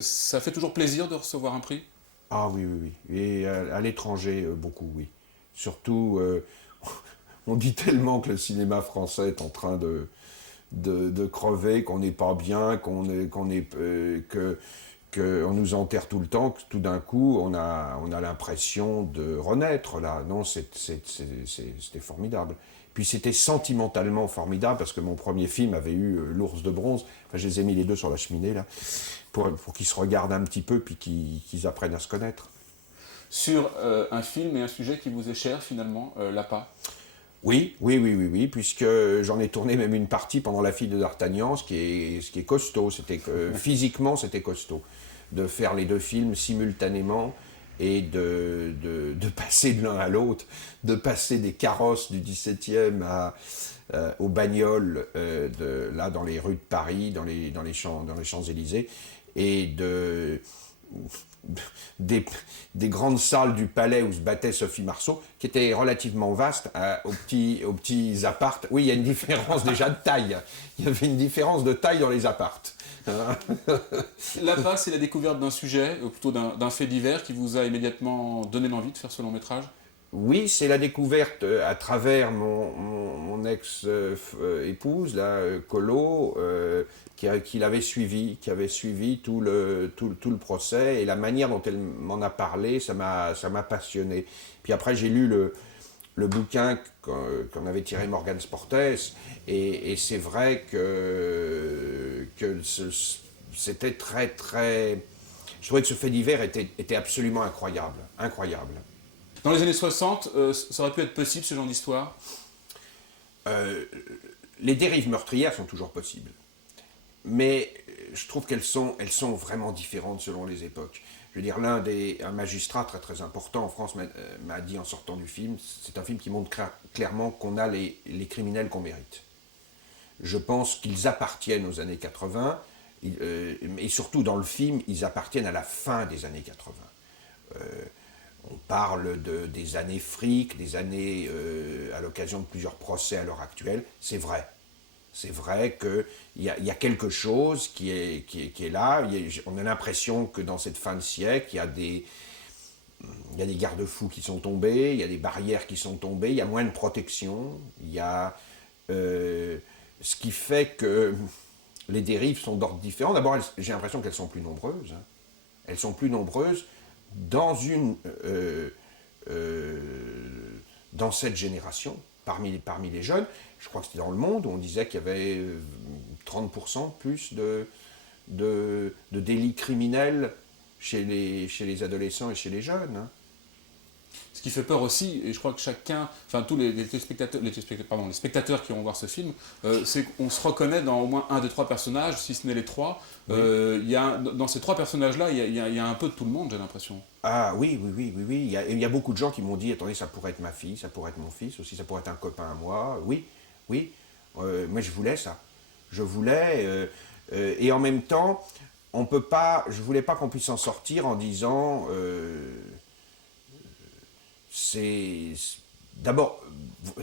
Ça fait toujours plaisir de recevoir un prix? Ah oui, oui, oui. Et à l'étranger, beaucoup, oui. Surtout, on dit tellement que le cinéma français est en train de crever, qu'on n'est pas bien, que on nous enterre tout le temps, que tout d'un coup, on a l'impression de renaître, là. Non, c'était formidable. Puis c'était sentimentalement formidable, parce que mon premier film avait eu l'ours de bronze. Enfin, je les ai mis les deux sur la cheminée, là, pour qu'ils se regardent un petit peu, puis qu'ils apprennent à se connaître. Sur un film et un sujet qui vous est cher finalement, L'Appât. Oui, oui, oui, oui, oui, puisque j'en ai tourné même une partie pendant La fille de D'Artagnan, ce qui est costaud, physiquement c'était costaud, de faire les deux films simultanément et de passer de l'un à l'autre, de passer des carrosses du 17e aux bagnoles là dans les rues de Paris, dans les Champs-Élysées, et des, des grandes salles du palais où se battait Sophie Marceau, qui étaient relativement vastes, aux petits appartes. Oui, il y a une différence déjà de taille. Il y avait une différence de taille dans les appartes. L'Appât, c'est la découverte d'un sujet, ou plutôt d'un fait divers qui vous a immédiatement donné l'envie de faire ce long métrage? Oui, c'est la découverte à travers mon ex-épouse, Colo, qui avait suivi tout le procès, et la manière dont elle m'en a parlé, ça m'a passionné. Puis après, j'ai lu le bouquin qu'en avait tiré Morgan Sportes, et c'est vrai que c'était très, très... Je trouvais que ce fait divers était absolument incroyable, incroyable. Dans les années 60, ça aurait pu être possible ce genre d'histoire? Euh, les dérives meurtrières sont toujours possibles, mais je trouve elles sont vraiment différentes selon les époques. Je veux dire, un magistrat très très important en France m'a dit en sortant du film, c'est un film qui montre clairement qu'on a les criminels qu'on mérite. Je pense qu'ils appartiennent aux années 80, et surtout dans le film, ils appartiennent à la fin des années 80. On parle des années fric, des années à l'occasion de plusieurs procès à l'heure actuelle. C'est vrai. C'est vrai qu'il y a quelque chose qui est là. On a l'impression que dans cette fin de siècle, il y a des garde-fous qui sont tombés, il y a des barrières qui sont tombées, il y a moins de protection, il y a ce qui fait que les dérives sont d'ordre différent. D'abord, j'ai l'impression qu'elles sont plus nombreuses. Hein. Elles sont plus nombreuses dans euh, dans cette génération, parmi les jeunes. Je crois que c'était dans Le Monde où on disait qu'il y avait 30% plus de délits criminels chez les adolescents et chez les jeunes. Hein. Ce qui fait peur aussi, et je crois que chacun, enfin tous les spectateurs qui vont voir ce film, c'est qu'on se reconnaît dans au moins un des trois personnages, si ce n'est les trois. Oui. Dans ces trois personnages-là, il y a un peu de tout le monde, j'ai l'impression. Ah oui, oui, oui, oui, oui. Il y a beaucoup de gens qui m'ont dit, attendez, ça pourrait être ma fille, ça pourrait être mon fils aussi, ça pourrait être un copain à moi. Oui, oui. Moi, je voulais ça. Je voulais, et en même temps, je voulais pas qu'on puisse s'en sortir en disant, c'est d'abord,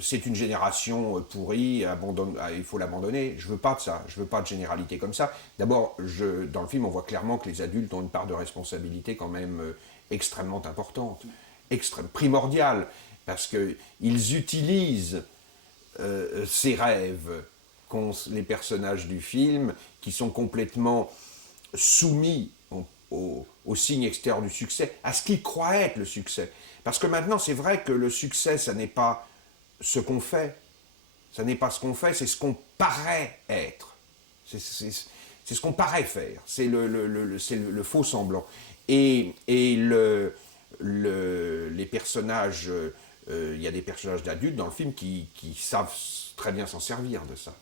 c'est une génération pourrie, il faut l'abandonner. Je veux pas de ça, je veux pas de généralité comme ça. D'abord, dans le film, on voit clairement que les adultes ont une part de responsabilité quand même extrêmement importante, primordiale, parce qu'ils utilisent ces rêves qu'ont les personnages du film, qui sont complètement soumis au signe extérieur du succès, à ce qu'ils croient être le succès. Parce que maintenant, c'est vrai que le succès, ça n'est pas ce qu'on fait, ça n'est pas ce qu'on fait, c'est ce qu'on paraît être. C'est ce qu'on paraît faire, c'est le faux semblant. Et les personnages, il y a des personnages d'adultes dans le film qui savent très bien s'en servir de ça.